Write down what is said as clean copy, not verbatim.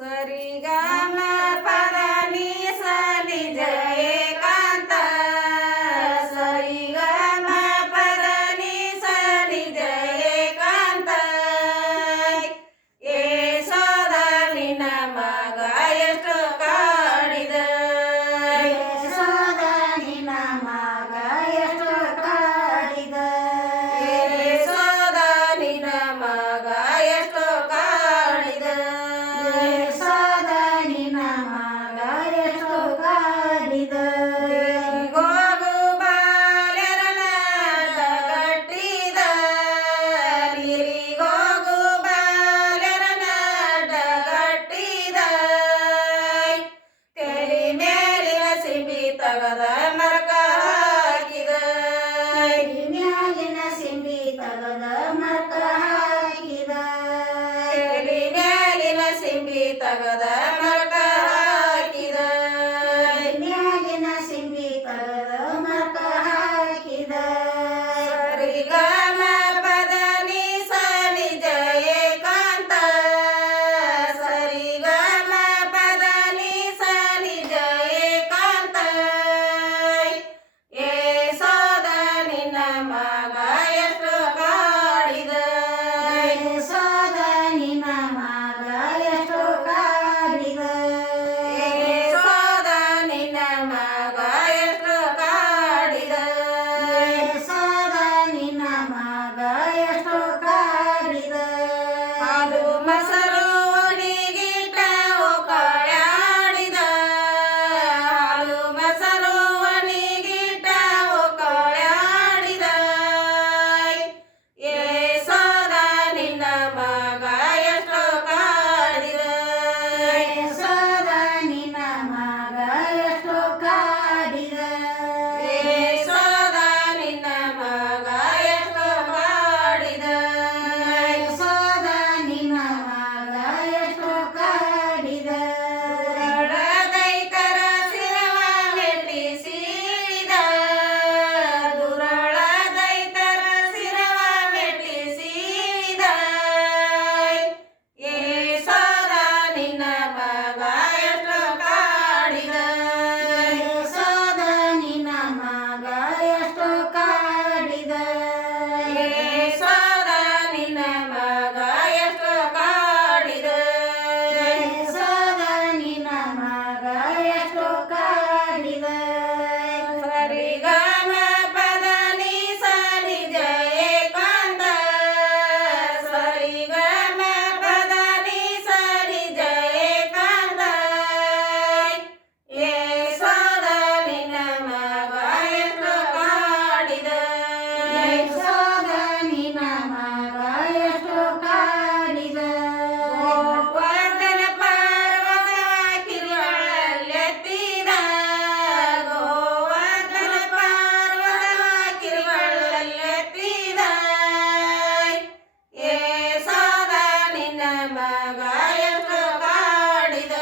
ಸರಿ ಗ ಮ ಪದ ನಿ ಸ ನಿ ಜ ಏಕಾಂತ ಸರಿ ಗ ಮ ಪದ ನಿ ಸ ನಿ ಜ ಏಕಾಂತ ಯಶೋದ ನಿನ್ನ ಮಗ ಎಷ್ಟು ಕಾಡಿದ ಯಶೋದ ನಿನ್ನ ಮಗ ಎಷ್ಟು ಕಾಡಿದ ಯಶೋದ ನಿನ್ನ ಮಗ ಎಷ್ಟು ಕಾಡಿದ ಯಶೋದ ನಿನ್ನ ಮಗ ಎಷ್ಟು ಕಾಡಿದ ಗೋಗು ಬಾಲ್ಯರನ ಗಟ್ಟಿದ ಗೋಗು ಬಾಲ್ಯರನ ಗಟ್ಟಿದ ತೆರಿ ಮೇಲಿನ ಸಿಂಬಿ ತಗದ ಮರಕ ಹಾಕಿದ ಮ್ಯಾಲಿನ ಸಿಂಬಿ ತಗದ ಮರಕ ಹಾಕಿದ ತೆರಿ ಮೇಲಿನ ಸಿಂಬಿ ತಗದ ಮರಕ ಹಾಕಿದ ಮ್ಯಾಲಿನ ಸಿಂಬಿ ತಗದ ಮರಕ ಹಾಕಿದ ಸರಿ ಗ ಮ ಪದ ನಿ ಸ ನಿ ಜ ಏಕಾಂತ ಸರಿ ಗ ಮ ಪದ ನಿ ಸ ನಿ ಜ ಏಕಾಂತ ಯಶೋದ ನಿನ್ನ ಮಗ ಎಷ್ಟು ಕಾಡಿದ ಯಶೋದ ನಿನ್ನ ಮಗ ಎಷ್ಟು ಕಾಡಿದ ಯಶೋದ ನಿನ್ನ ಮಗ ಎಷ್ಟು ಕಾಡಿದ ಯಶೋದ ನಿನ್ನ ಮಗ ಎಷ್ಟು ಕಾಡಿದ ಹಾಲು ಮೊಸರು ಒಣಗಿಟ್ಟ ಒಕ್ಕಳಾಡಿದ ಹಾಲು ಮೊಸರು ಒಣಗಿಟ್ಟ ಒಕ್ಕಳಾಡಿದ ಯಶೋದ ನಿನ್ನ ಮಗ ಎಷ್ಟು ಕಾಡಿದ ಯಶೋದ ನಿನ್ನ ಮಗ ಎಷ್ಟು ಕಾಡಿದ ಯಶೋದ ನಿನ್ನ ಮಗ ಎಷ್ಟು ಕಾಡಿದ ಯಶೋದ ನಿನ್ನ ಮಗ ಎಷ್ಟು ಕಾಡಿದ ದುರಳದೈತರ ಶಿರವ ಮೆಟ್ಟಿಸಿದ ದುರಳದೈತರ ಶಿರವ ಮೆಟ್ಟಿಸಿದ ಯಶೋದ ನಿನ್ನ ಮಗ ಎಷ್ಟು ಕಾಡಿದ ಯಶೋದ ನಿನ್ನ ಮಗ ಎಷ್ಟು ಕಾಡಿದ ಯಶೋದ ನಿನ್ನ ಮಗ ಎಷ್ಟು ಕಾಡಿದ ಯಶೋದ ನಿನ್ನ ಮಗ ಎಷ್ಟು ಕಾಡಿದ ಸರಿ ಗ ಮ ಪದ ನಿ ಸ ನಿ ಜ ಏಕಾಂತ ಸರಿ ಗ ಮ ಪದ ನಿ ಸ ನಿ ಜ ಏಕಾಂತ ಯಶೋದ ನಿನ್ನ ಮಗ ಎಷ್ಟು ಕಾಡಿದ ಯಶೋದ ನಿನ್ನ ಮಗ ಎಷ್ಟು ಕಾಡಿದ ಗೋವರ್ಧನ ಪರ್ವತವ ಕಿರುಗಳೆತ್ತಿದ ಗೋವರ್ಧನ ಪರ್ವತವ ಕಿರುಗಳೆತ್ತಿದ ಯಶೋದ ನಿನ್ನ ಮಗ ಎಷ್ಟು ಕಾಡಿದ